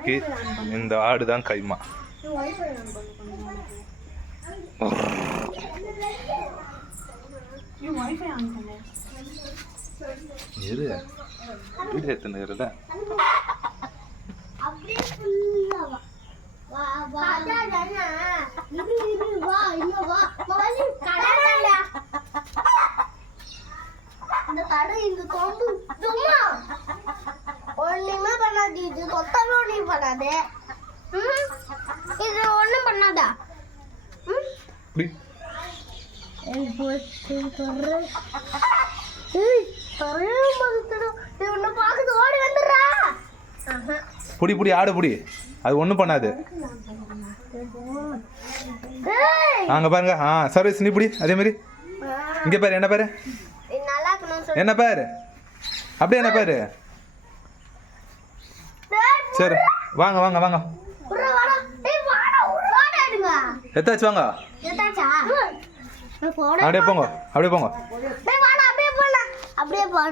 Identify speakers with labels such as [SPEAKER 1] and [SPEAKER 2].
[SPEAKER 1] இன்னைக்கு இந்த ஆடு தான் கைமா இரு வீடியோ எத்தனை இருத
[SPEAKER 2] அப்படியே ஃபுல்லா வா வா பண்ணாது இது கொத்தவே ஒண்ணும் பண்ணாது? இது ஒண்ணும் பண்ணாதா.
[SPEAKER 1] புடி புடி ஆடு புடி. அது ஒன்றும் பண்ணாது. அங்கே பாருங்க. ஆ சர்வீஸ் நீ புடி. அதே மாதிரி. இங்கே பாரு என்ன பாரு. என்ன பாரு? அப்படியே என்ன பாரு? சரி வாங்க வாங்க வாங்க. எத்தாச்சு வாங்க. அப்படியே போங்க அப்படியே போங்க.
[SPEAKER 2] அப்படியே போடா.